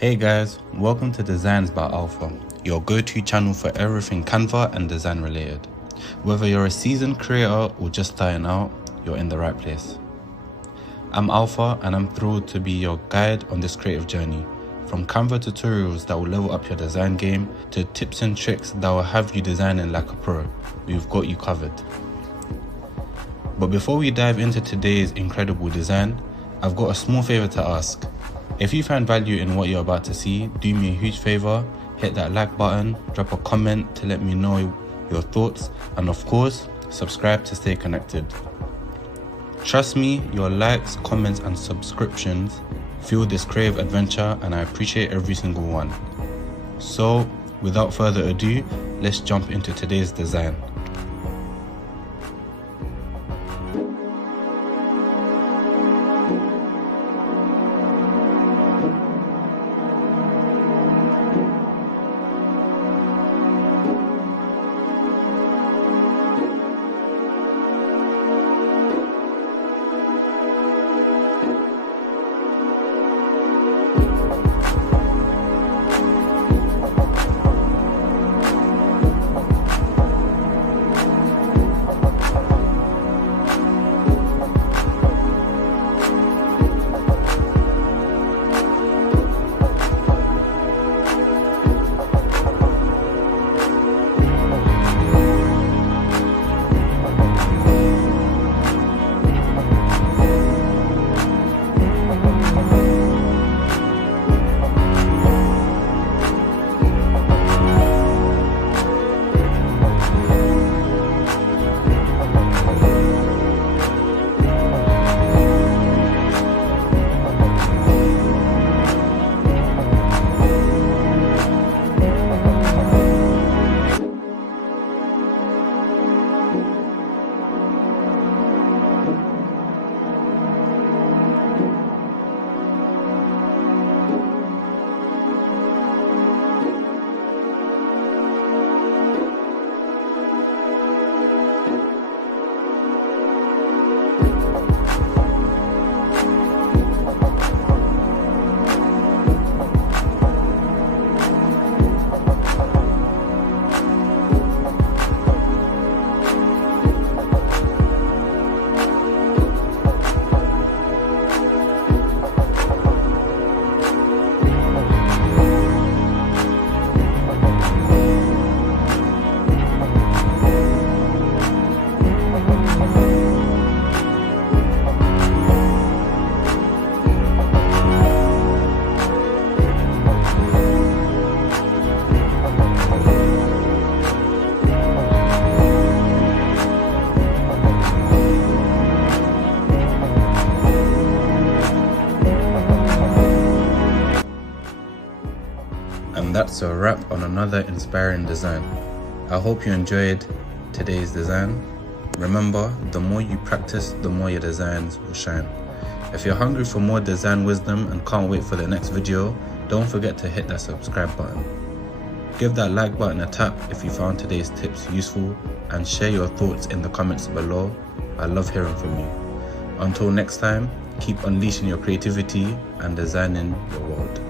Hey guys, welcome to Designs by Alpha, your go-to channel for everything Canva and design related. Whether you're a seasoned creator or just starting out, you're in the right place. I'm Alpha and I'm thrilled to be your guide on this creative journey. From Canva tutorials that will level up your design game to tips and tricks that will have you designing like a pro, we've got you covered. But before we dive into today's incredible design, I've got a small favor to ask. If you find value in what you're about to see, do me a huge favor, hit that like button, drop a comment to let me know your thoughts, and of course, subscribe to stay connected. Trust me, your likes, comments, and subscriptions fuel this creative adventure, and I appreciate every single one. So, without further ado, let's jump into today's design. And that's a wrap on another inspiring design. I hope you enjoyed today's design. Remember, the more you practice, the more your designs will shine. If you're hungry for more design wisdom and can't wait for the next video, don't forget to hit that subscribe button. Give that like button a tap if you found today's tips useful, and share your thoughts in the comments below. I love hearing from you. Until next time, keep unleashing your creativity and designing your world.